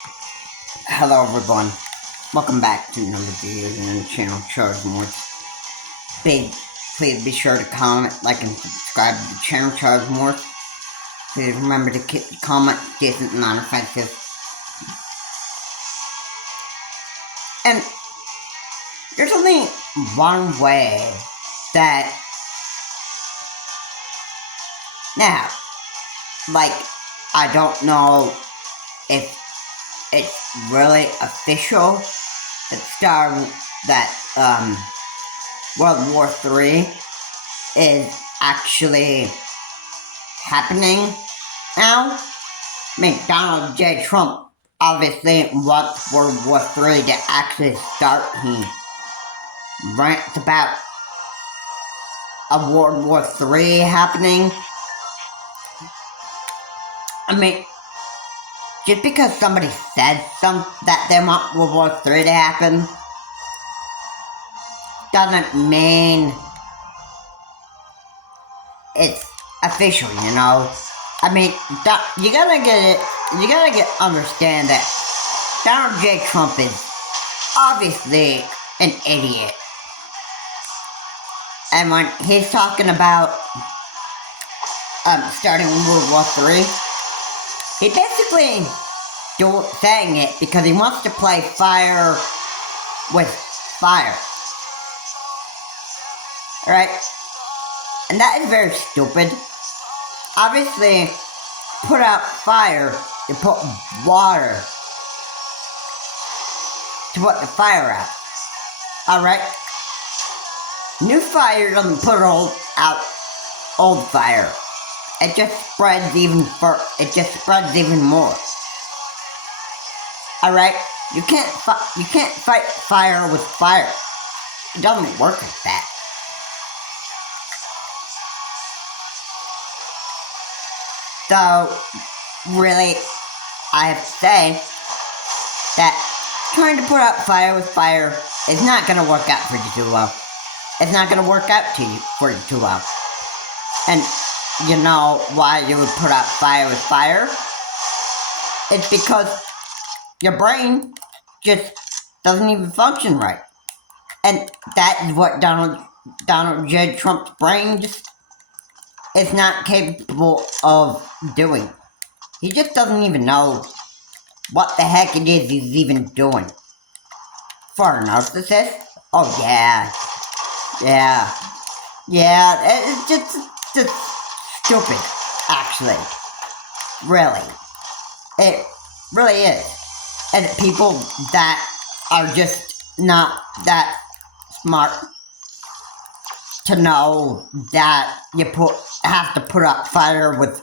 Hello everyone, welcome back to another video here on the channel, Charge More. Please be sure to comment, like, and subscribe to the channel, Charge More. Please remember to keep the comment decent and non-offensive. And there's only one way that, now, like, I don't know if it's really official that World War III is actually happening now. I mean, Donald J. Trump obviously wants World War III to actually start. He rants about a World War III happening. I mean, just because somebody said that they want World War III to happen doesn't mean it's official, you know? I mean, you gotta understand that Donald J. Trump is obviously an idiot. And when he's talking about starting World War III, he basically saying it because he wants to play fire with fire. Alright? And that is very stupid. Obviously, put out fire, you put water to put the fire out. Alright? New fire doesn't put out old fire. It just spreads even more. Alright? You can't fight fire with fire. It doesn't work like that. So, really, I have to say that trying to put out fire with fire is not going to work out for you too well. It's not going to work out for you too well. And you know why you would put out fire with fire? It's because your brain just doesn't even function right. And that is what Donald J. Trump's brain just is not capable of doing. He just doesn't even know what the heck it is he's even doing. For a narcissist? Oh yeah. Yeah, it's just stupid, actually. Really. It really is. And people that are just not that smart to know that you have to put out fire with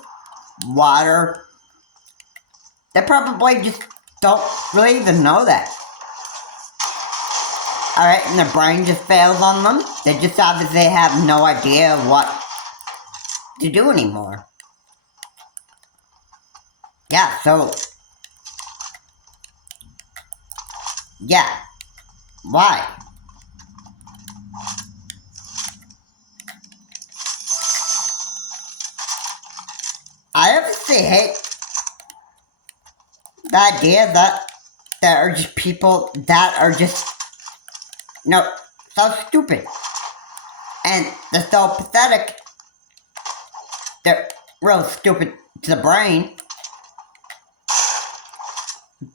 water, they probably just don't really even know that. Alright, and their brain just fails on them. They just obviously have no idea what to do anymore. Yeah, so yeah. Why? I obviously hate the idea that there are just people that are just so stupid. And they're so pathetic. They're real stupid to the brain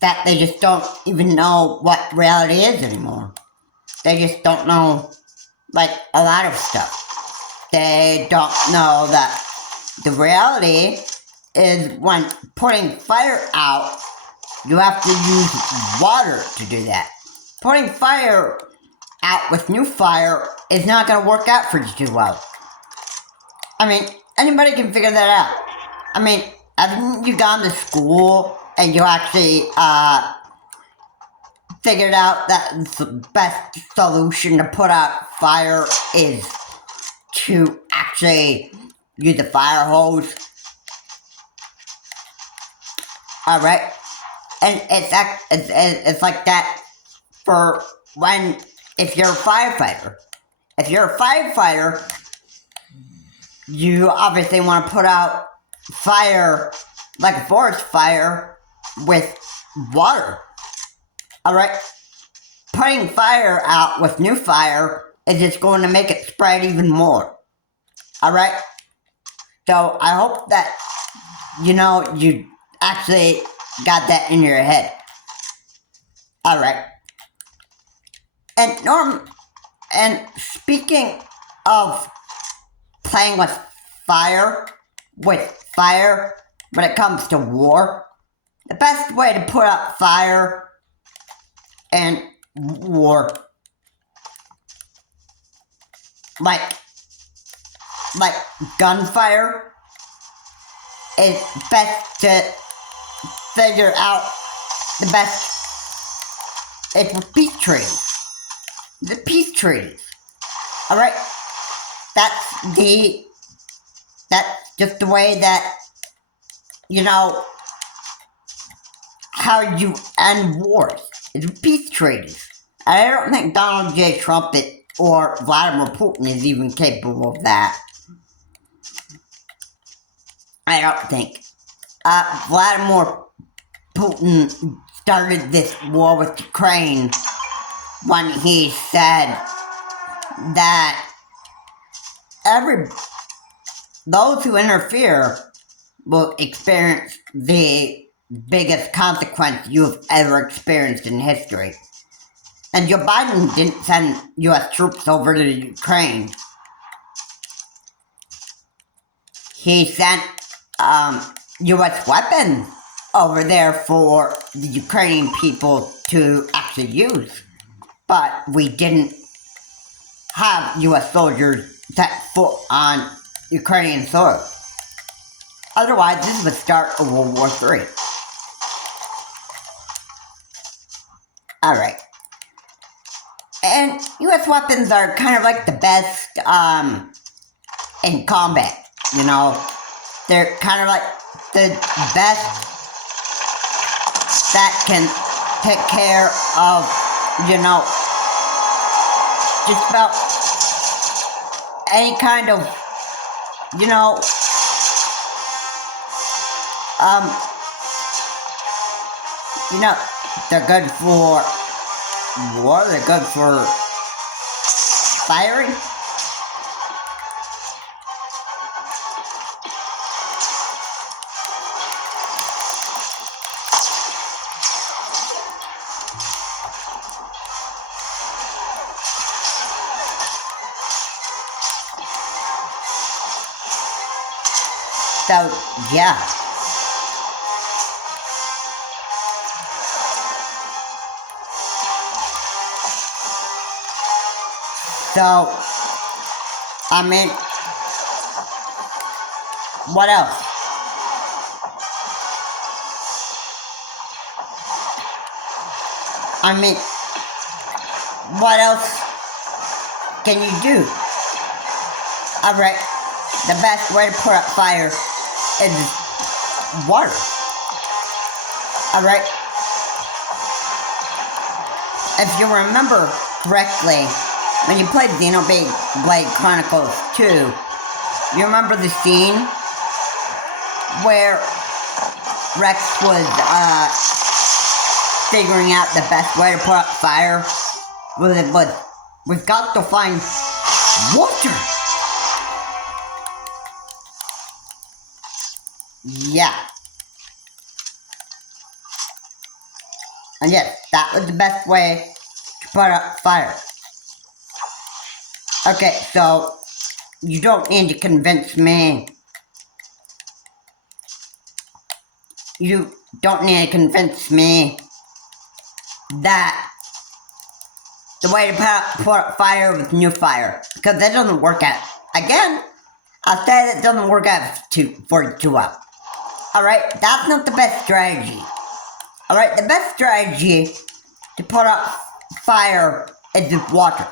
that they just don't even know what reality is anymore. They just don't know, like, a lot of stuff. They don't know that the reality is when putting fire out, you have to use water to do that. Putting fire out with new fire is not going to work out for you too well. I mean, anybody can figure that out. I mean, haven't you gone to school and you actually figured out that the best solution to put out fire is to actually use a fire hose? Alright? And it's like that for if you're a firefighter. If you're a firefighter, you obviously want to put out fire, like a forest fire, with water. Alright? Putting fire out with new fire is just going to make it spread even more. Alright? So I hope that, you actually got that in your head. Alright. And speaking of playing with fire, when it comes to war, the best way to put out fire and war, like gunfire, is best to figure out the best. It's with peace treaties. The peace treaties. Alright? That's just the way that, how you end wars. It's peace treaties. I don't think Donald J. Trump or Vladimir Putin is even capable of that. I don't think. Vladimir Putin started this war with Ukraine when he said that those who interfere will experience the biggest consequence you've ever experienced in history. And Joe Biden didn't send U.S. troops over to Ukraine. He sent U.S. weapons over there for the Ukrainian people to actually use. But we didn't have U.S. soldiers set foot on Ukrainian soil. Otherwise, this is the start of World War III. Alright. And U.S. weapons are kind of like the best in combat, They're kind of like the best that can take care of, just about any kind of, they're good for war, they're good for firing. So, yeah. So, what else? What else can you do? Alright, the best way to put out fire is water. Alright? If you remember correctly, when you played Xenoblade Chronicles 2, you remember the scene where Rex was figuring out the best way to put out fire? We've got to find water. Yeah. And yes, that was the best way to put out fire. Okay, so you don't need to convince me. You don't need to convince me that the way to put out fire with new fire, because that doesn't work out. Again, I'll say that doesn't work out for it too well. Alright, that's not the best strategy. Alright, the best strategy to put out fire is with water.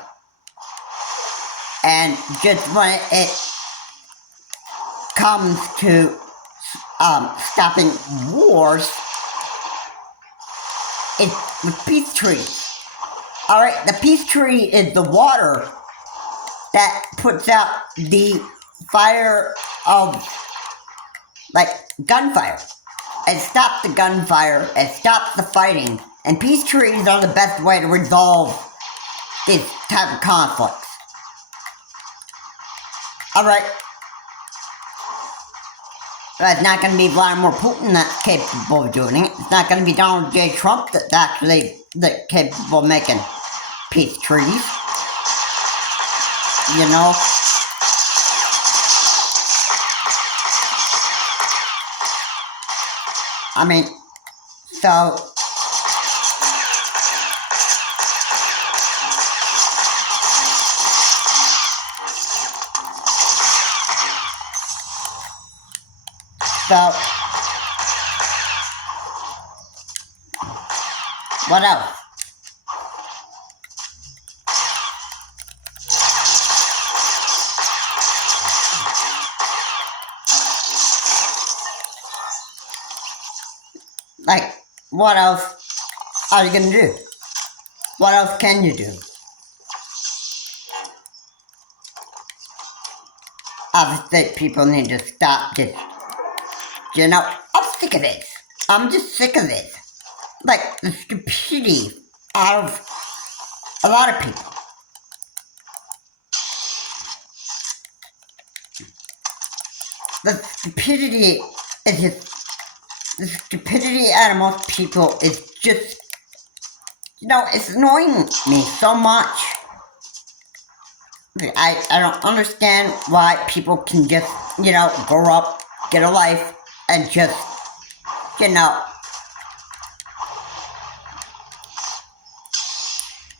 And just when it comes to stopping wars, it's the peace treaty. Alright, the peace treaty is the water that puts out the fire of, gunfire. It stops the gunfire, it stops the fighting, and peace treaties are the best way to resolve these type of conflicts. Alright. It's not going to be Vladimir Putin that's capable of doing it. It's not going to be Donald J. Trump that's actually capable of making peace treaties. You know? I mean, so... So... What else? Like, what else are you gonna do? What else can you do? Obviously, people need to stop just, you know, I'm sick of this. I'm just sick of this. Like, the stupidity out of a lot of people. The stupidity is just, the stupidity out of most people is just, you know, it's annoying me so much. I don't understand why people can just, you know, grow up, get a life, and just, you know,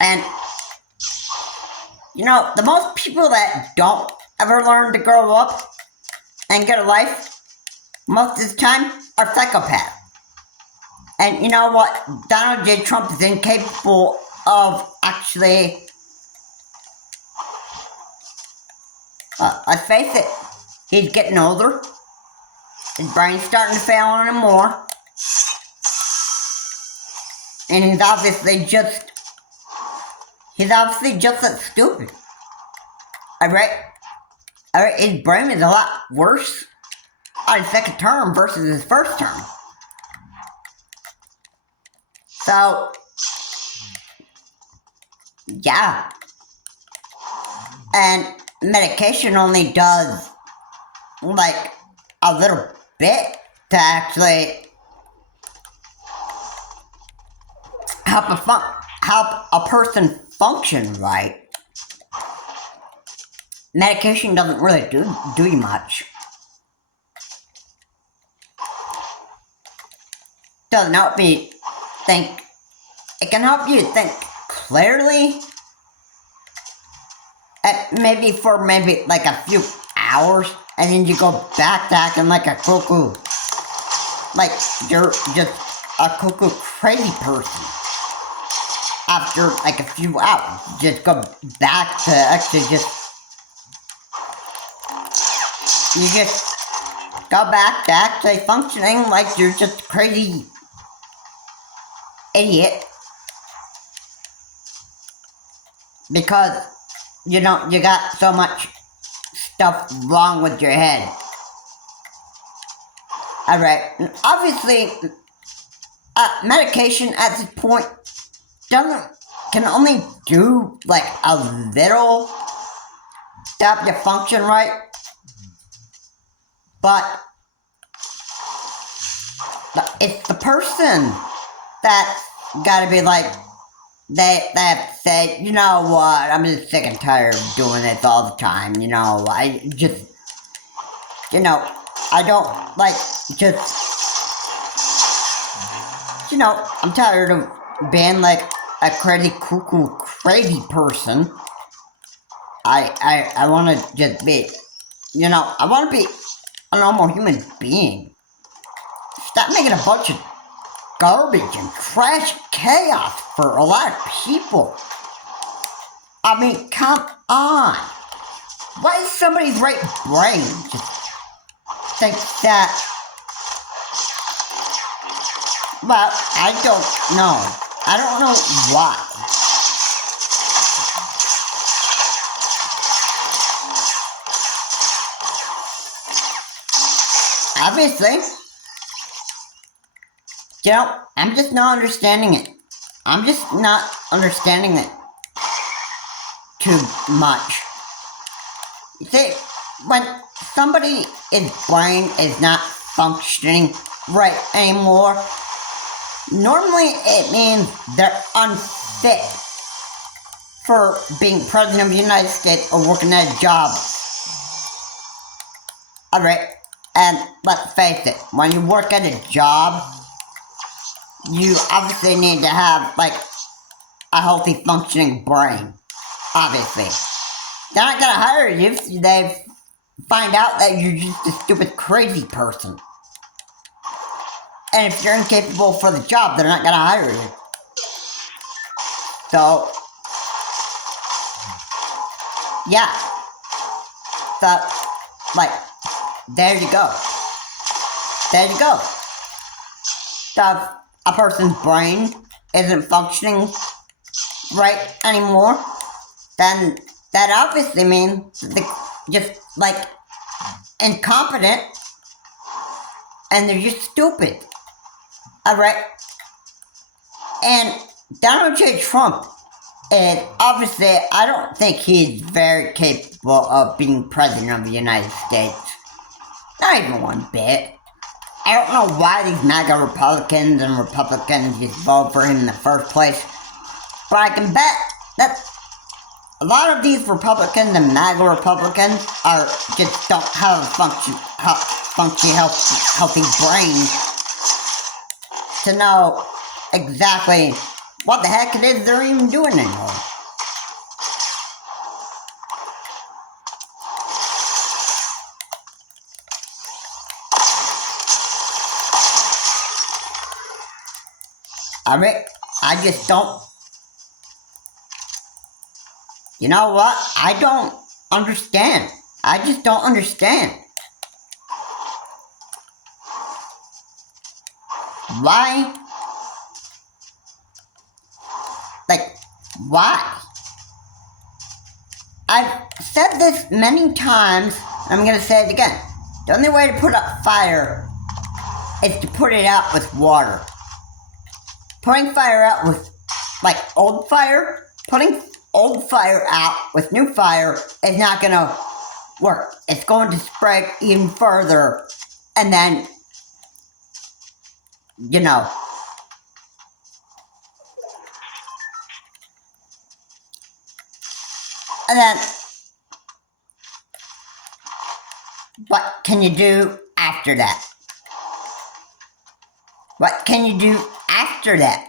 and, you know, the most people that don't ever learn to grow up and get a life, most of the time, are psychopaths. And you know what? Donald J. Trump is incapable of actually... let's face it, he's getting older. His brain's starting to fail on him more. And he's obviously just that stupid. Alright? His brain is a lot worse on his second term versus his first term. So, yeah. And medication only does, like, a little bit to actually help a person function right. Medication doesn't really do you much. Doesn't help you think. It can help you think clearly. Maybe for like a few hours, and then you go back to acting like a cuckoo. Like you're just a cuckoo crazy person. After like a few hours, just go back to actually you just go back to actually functioning like you're just a crazy idiot. Because, you know, you got so much stuff wrong with your head. Alright, obviously, medication at this point can only do like a little to help you function right. But it's the person that's gotta be like, they have to say, you know what, I'm just sick and tired of doing this all the time, you know, I just, you know, I don't, like, just, you know, I'm tired of being like a crazy cuckoo crazy person. I wanna just be, you know, I wanna be a normal human being. Stop making a bunch of garbage and trash chaos for a lot of people. I mean, come on. Why is somebody's right brain just think that? Well, I don't know. I don't know why. Obviously, You know, I'm just not understanding it. I'm just not understanding it too much. You see, when somebody's brain is not functioning right anymore, normally it means they're unfit for being president of the United States or working at a job. Alright, and let's face it, when you work at a job, you obviously need to have, like, a healthy functioning brain. Obviously. They're not gonna hire you if they find out that you're just a stupid crazy person. And if you're incapable for the job, they're not gonna hire you. So, yeah. So, like, there you go. There you go. So, if a person's brain isn't functioning right anymore, then that obviously means they're just, like, incompetent and they're just stupid. Alright? And Donald J. Trump is obviously, I don't think he's very capable of being president of the United States. Not even one bit. I don't know why these MAGA Republicans and Republicans just vote for him in the first place, but I can bet that a lot of these Republicans and MAGA Republicans just don't have a healthy brain to know exactly what the heck it is they're even doing anymore. I just don't. You know what? I don't understand. I just don't understand. Why? Like, why? I've said this many times, and I'm gonna say it again. The only way to put out fire is to put it out with water. Putting fire out with, like, old fire, putting old fire out with new fire is not gonna work. It's going to spread even further, and then, you know, and then, what can you do after that? What can you do after that?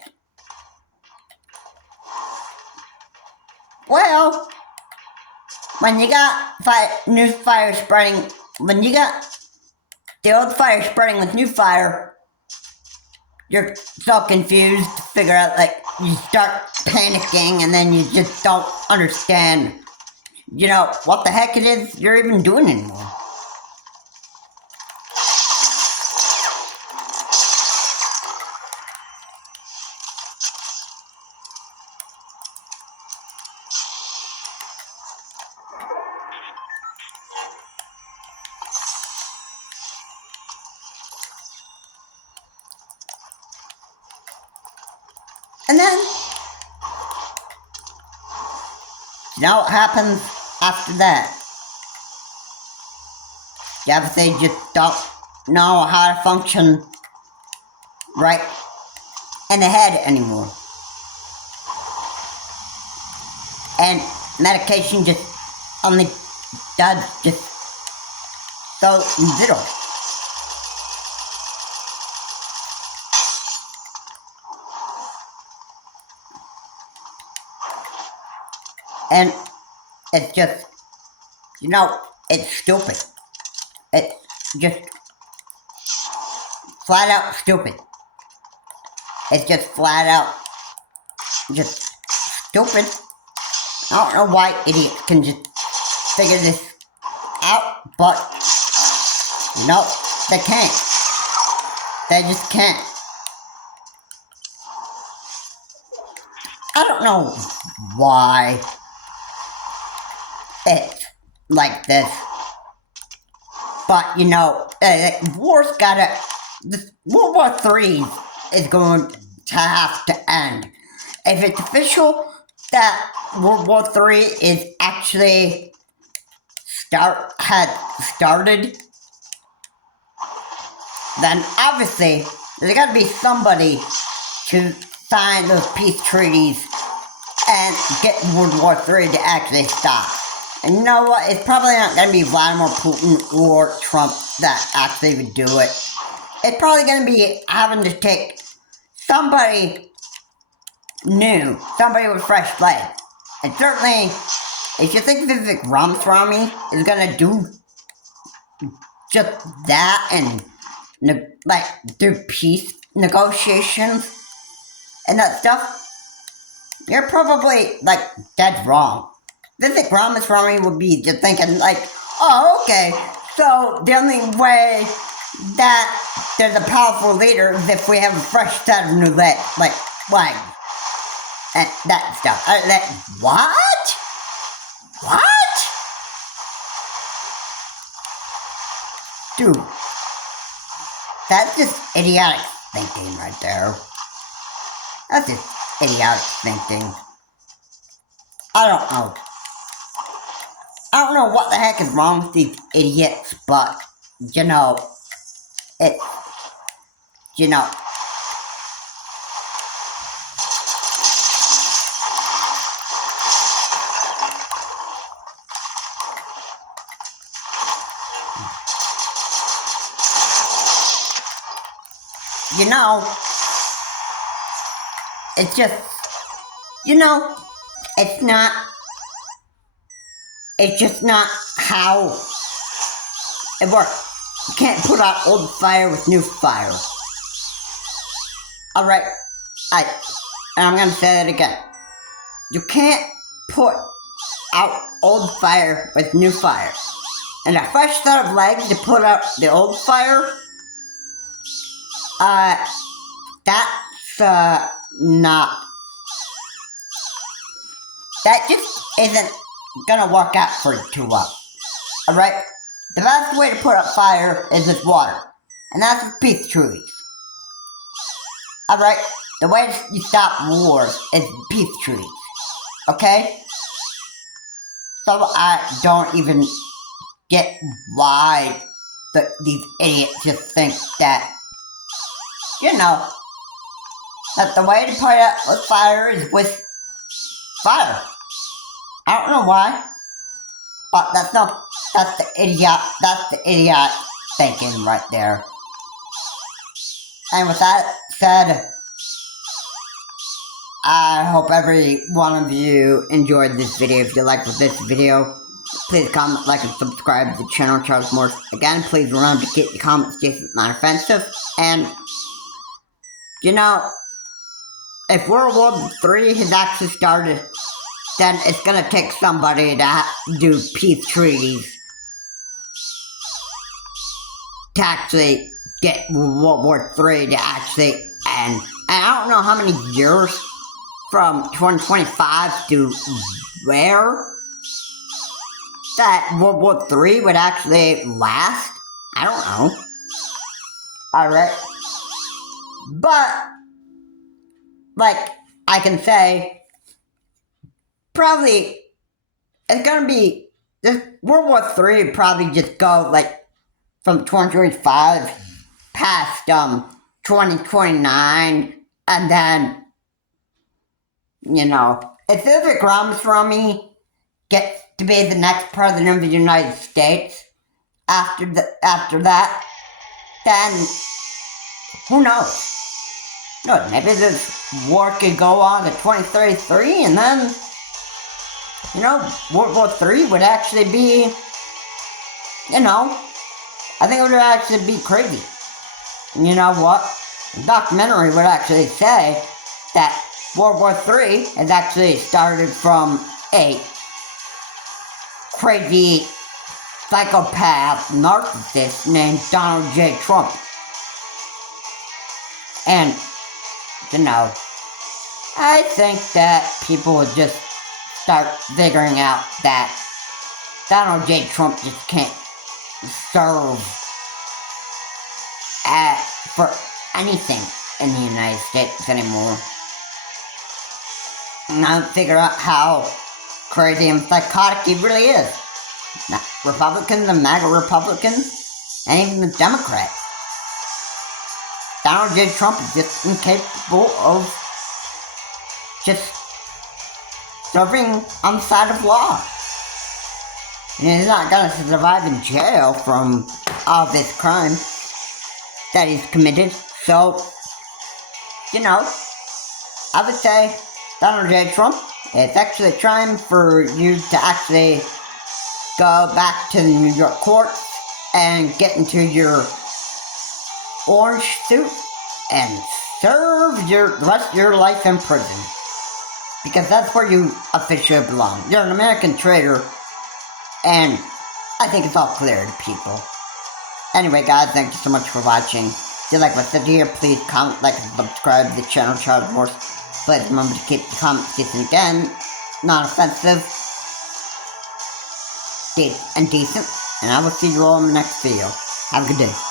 Well, when you got new fire spreading, when you got the old fire spreading with new fire, you're so confused to figure out, like, you start panicking and then you just don't understand, you know, what the heck it is you're even doing anymore. And then, you know what happens after that? You obviously just don't know how to function right in the head anymore. And medication just only does just so little. And it's just, you know, it's stupid. It's just flat out stupid. It's just flat out just stupid. I don't know why idiots can just figure this out, but, you know, they can't. They just can't. I don't know why it's like this, but, you know, World War III is going to have to end. If it's official that World War III is actually had started, then obviously there's got to be somebody to sign those peace treaties and get World War III to actually stop. And you know what? It's probably not going to be Vladimir Putin or Trump that actually would do it. It's probably going to be having to take somebody new, somebody with fresh blood. And certainly, if you think Vivek Ramaswamy is going to do just that and do peace negotiations and that stuff, you're probably dead wrong. Vivek Ramaswamy would be just thinking oh, okay, so the only way that there's a powerful leader is if we have a fresh set of new legs, and that stuff. What? What? Dude, that's just idiotic thinking right there. That's just idiotic thinking. I don't know what the heck is wrong with these idiots, but, you know, it's just, it's just not how it works. You can't put out old fire with new fire. Alright, and I'm gonna say that again. You can't put out old fire with new fire. And a fresh set of legs to put out the old fire, that's not, that just isn't gonna work out for you too well. Alright? The best way to put out fire is with water. And that's with peace treaties. Alright? The way you stop wars is peace treaties. Okay? So I don't even get why these idiots just think that, that the way to put out with fire is with fire. I don't know why, but that's the idiot thinking right there. And with that said, I hope every one of you enjoyed this video. If you liked this video, please comment, like, and subscribe to the channel, Charles Morse. Again, please remember to get your comments decent, not offensive. And, if World War III has actually started, then it's gonna take somebody to do peace treaties to actually get World War III to actually end. And I don't know how many years from 2025 to where that World War III would actually last. I don't know. Alright. But, I can say, probably, it's gonna be, this World War III would probably just go, from 2025 past, 2029, and then, if Vivek Ramaswamy gets to be the next president of the United States after that, then who knows? No, maybe this war could go on to 2033, and then, World War III would actually be, I think it would actually be crazy. And you know what? The documentary would actually say that World War III has actually started from a crazy psychopath narcissist named Donald J. Trump. And, I think that people would just start figuring out that Donald J. Trump just can't serve for anything in the United States anymore. And I don't figure out how crazy and psychotic he really is. Now, Republicans and MAGA Republicans, and even the Democrats. Donald J. Trump is just incapable of just serving on the side of law. And he's not gonna survive in jail from all this crime that he's committed. So, you know, I would say Donald J. Trump, it's actually time for you to actually go back to the New York courts and get into your orange suit and serve the rest of your life in prison. Because that's where you officially belong. You're an American traitor, and I think it's all clear to people. Anyway, guys, thank you so much for watching. If you like what I said here, please comment, like, and subscribe to the channel, Charles Morse. Please remember to keep the comments again, non-offensive, and decent. And I will see you all in the next video. Have a good day.